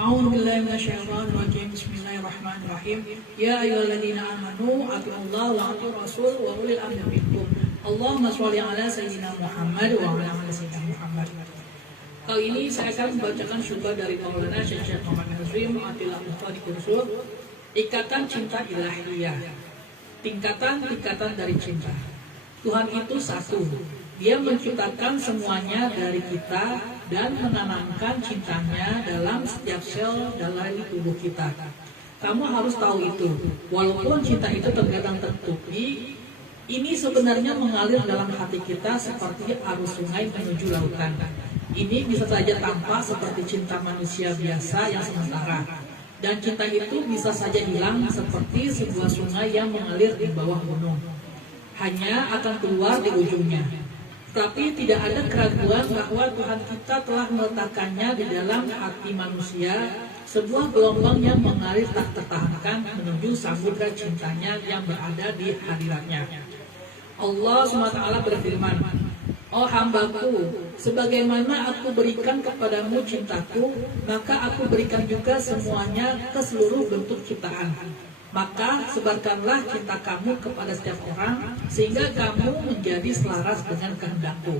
أعوذ بالله من الشيطان الرجيم. بسم الله الرحمن الرحيم. يا أيها الذين آمنوا أطيعوا الله وأطيعوا الرسول وأولي الأمر منكم. اللهم صل على سيدنا Muhammad wa ala ali sayyidina Muhammad. Kali ini saya akan membacakan syubhat dari Maulana Syekh Muhammad Nazim Atillah Mustafa Kursur, Ikatan Cinta Ilahiyah. Tingkatan-tingkatan dari cinta. Tuhan itu satu. Dia menciptakan semuanya dari kita dan menanamkan cintanya dalam setiap sel dalam tubuh kita. Kamu harus tahu itu. Walaupun cinta itu terkadang tertutupi, ini sebenarnya mengalir dalam hati kita seperti arus sungai menuju lautan. Ini bisa saja tampak seperti cinta manusia biasa yang sementara. Dan cinta itu bisa saja hilang seperti sebuah sungai yang mengalir di bawah gunung. Hanya akan keluar di ujungnya. Tapi tidak ada keraguan bahwa Tuhan kita telah meletakkannya di dalam hati manusia, sebuah gelombang yang mengalir tak tertahankan menuju samudra cintanya yang berada di hadiratnya. Allah SWT berfirman, "Oh hambaku, sebagaimana aku berikan kepadamu cintaku, maka aku berikan juga semuanya ke seluruh bentuk ciptaan. Maka sebarkanlah cinta kamu kepada setiap orang, sehingga kamu menjadi selaras dengan kehendakku."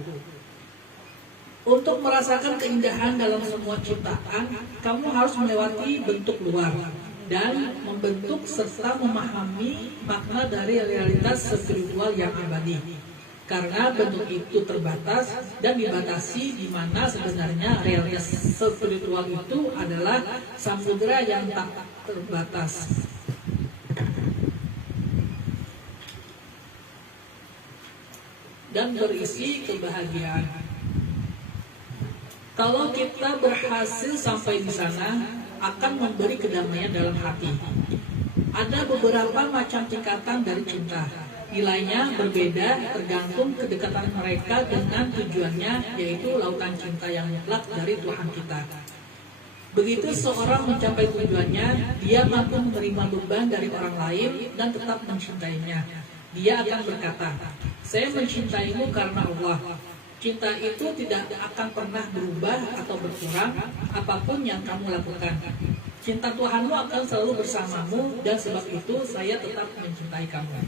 Untuk merasakan keindahan dalam semua ciptaan, kamu harus melewati bentuk luar dan membentuk serta memahami makna dari realitas spiritual yang abadi. Karena bentuk itu terbatas dan dibatasi, di mana sebenarnya realitas spiritual itu adalah samudera yang tak terbatas dan berisi kebahagiaan. Kalau kita berhasil sampai di sana, akan memberi kedamaian dalam hati. Ada beberapa macam tingkatan dari cinta. Nilainya berbeda tergantung kedekatan mereka dengan tujuannya, yaitu lautan cinta yang mutlak dari Tuhan kita. Begitu seorang mencapai tujuannya, dia mampu menerima beban dari orang lain dan tetap mencintainya. Dia akan berkata, "Saya mencintaimu karena Allah." Cinta itu tidak akan pernah berubah atau berkurang apapun yang kamu lakukan. Cinta Tuhanmu akan selalu bersamamu, dan sebab itu saya tetap mencintai kamu.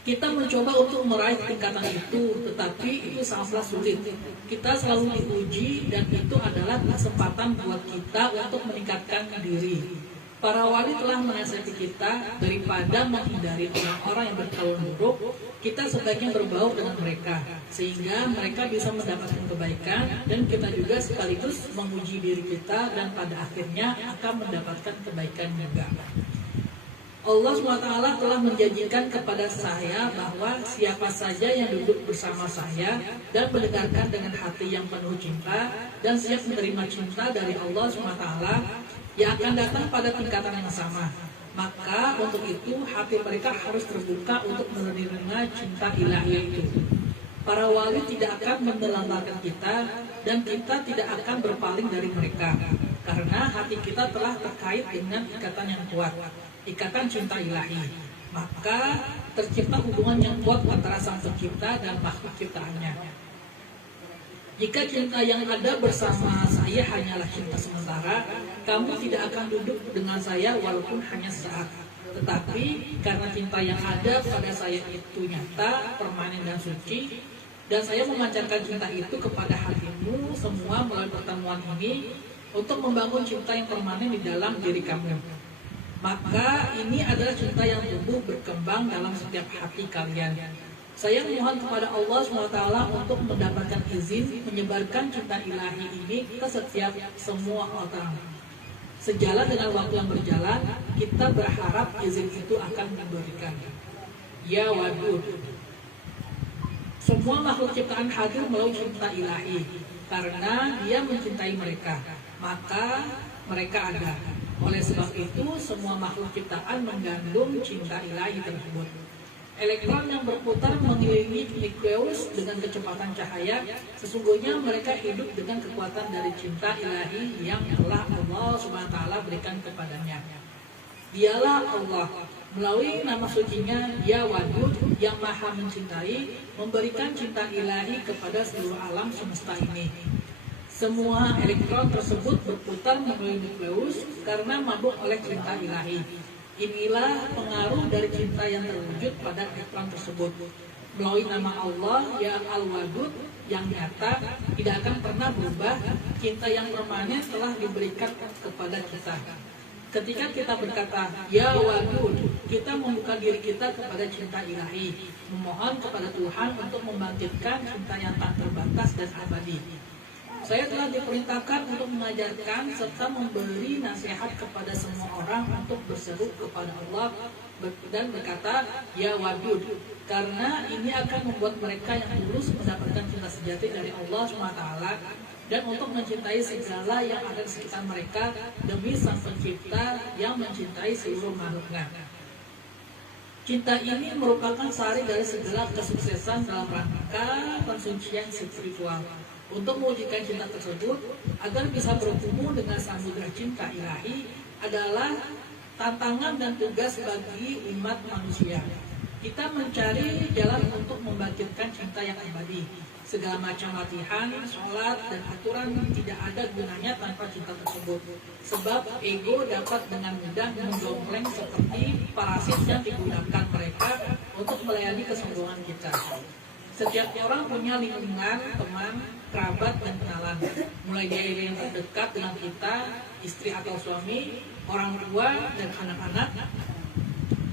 Kita mencoba untuk meraih tingkatan itu, tetapi itu sangatlah sulit. Kita selalu diuji, dan itu adalah kesempatan buat kita untuk meningkatkan diri. Para wali telah menasihati kita, daripada menghindari orang-orang yang berkelakuan buruk, kita sebaiknya berbaur dengan mereka, sehingga mereka bisa mendapatkan kebaikan, dan kita juga sekaligus menguji diri kita, dan pada akhirnya akan mendapatkan kebaikan juga. Allah SWT telah menjanjikan kepada saya bahwa siapa saja yang duduk bersama saya dan mendengarkan dengan hati yang penuh cinta dan siap menerima cinta dari Allah SWT, yang akan datang pada tingkatan yang sama. Maka untuk itu hati mereka harus terbuka untuk menerima cinta ilahi itu. Para wali tidak akan menelantarkan kita, dan kita tidak akan berpaling dari mereka, karena hati kita telah terkait dengan ikatan yang kuat, ikatan cinta ilahi. Maka tercipta hubungan yang kuat antara Sang Pencipta dan makhluk ciptaannya. Jika cinta yang ada bersama saya hanyalah cinta sementara, kamu tidak akan duduk dengan saya walaupun hanya sesaat. Tetapi karena cinta yang ada pada saya itu nyata, permanen dan suci, dan saya memancarkan cinta itu kepada hatimu semua melalui pertemuan ini untuk membangun cinta yang permanen di dalam diri kamu. Maka ini adalah cinta yang tumbuh berkembang dalam setiap hati kalian. Saya memohon kepada Allah SWT untuk mendapatkan izin menyebarkan cinta ilahi ini ke setiap semua orang. Sejalan dengan waktu yang berjalan, kita berharap izin itu akan diberikan. Ya Wadud, semua makhluk ciptaan hadir melalui cinta ilahi, karena dia mencintai mereka, maka mereka ada. Oleh sebab itu, semua makhluk ciptaan mengandung cinta ilahi tersebut. Elektron yang berputar mengelilingi nukleus dengan kecepatan cahaya, sesungguhnya mereka hidup dengan kekuatan dari cinta ilahi yang telah Allah SWT berikan kepadanya. Dialah Allah, melalui nama sucinya Ya Wadud, yang maha mencintai, memberikan cinta ilahi kepada seluruh alam semesta ini. Semua elektron tersebut berputar melalui nukleus karena mabuk oleh cinta ilahi. Inilah pengaruh dari cinta yang terwujud pada elektron tersebut. Melalui nama Allah yang Al-Wadud yang nyata tidak akan pernah berubah, cinta yang permanen telah diberikan kepada kita. Ketika kita berkata, Ya Wadud, kita membuka diri kita kepada cinta ilahi, memohon kepada Tuhan untuk membangkitkan cinta yang tak terbatas dan abadi. Saya telah diperintahkan untuk mengajarkan serta memberi nasihat kepada semua orang untuk berseru kepada Allah dan berkata, Ya Wadud, karena ini akan membuat mereka yang tulus mendapatkan cinta sejati dari Allah SWT dan untuk mencintai segala yang ada di sekitar mereka demi Sang Pencipta yang mencintai seluruh makhluknya. Cinta ini merupakan sari dari segala kesuksesan dalam rangka pensucian spiritual. Untuk mewujudkan cinta tersebut, agar bisa bertemu dengan samudera cinta ilahi adalah tantangan dan tugas bagi umat manusia. Kita mencari jalan untuk membangkitkan cinta yang abadi. Segala macam latihan, sholat, dan aturan tidak ada gunanya tanpa cinta tersebut. Sebab ego dapat dengan mudah mendongkleng seperti parasit yang digunakan mereka untuk melayani kesombongan kita. Setiap orang punya lingkungan, teman, kerabat, dan kenalan. Mulai dari yang terdekat dengan kita, istri atau suami, orang tua, dan anak-anak,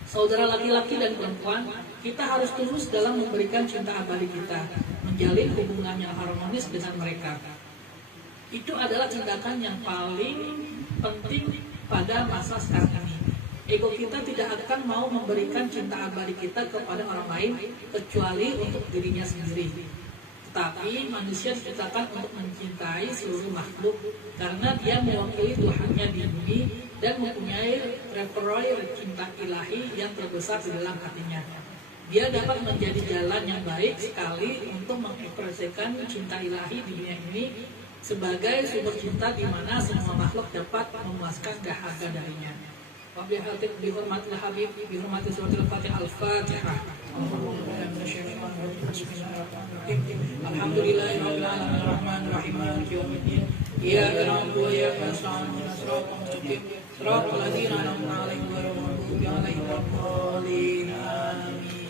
saudara laki-laki dan perempuan. Kita harus tulus dalam memberikan cinta abadi kita, menjalin hubungan yang harmonis dengan mereka. Itu adalah tindakan yang paling penting pada masa sekarang ini. Ego kita tidak akan mau memberikan cinta abadi kita kepada orang lain kecuali untuk dirinya sendiri. Tetapi manusia diciptakan untuk mencintai seluruh makhluk karena dia mewakili Tuhannya di bumi dan mempunyai repertoire cinta ilahi yang terbesar di dalam hatinya. Dia dapat menjadi jalan yang baik sekali untuk mengekspresikan cinta ilahi di dunia ini sebagai sumber cinta di mana semua makhluk dapat memuaskan dahaga darinya. Wabillahi bihormatil Habib, bihormati suratul Fatihah Al-Fatihah. Alhamdulillahirabbil alamin arrahmanir rahim maliki yaumiddin. Iyyaka na'budu wa iyyaka nasta'in ihdinas siratal mustaqim siratal ladzina an'amta 'alaihim ghairil maghdubi 'alaihim waladdallin. Amin.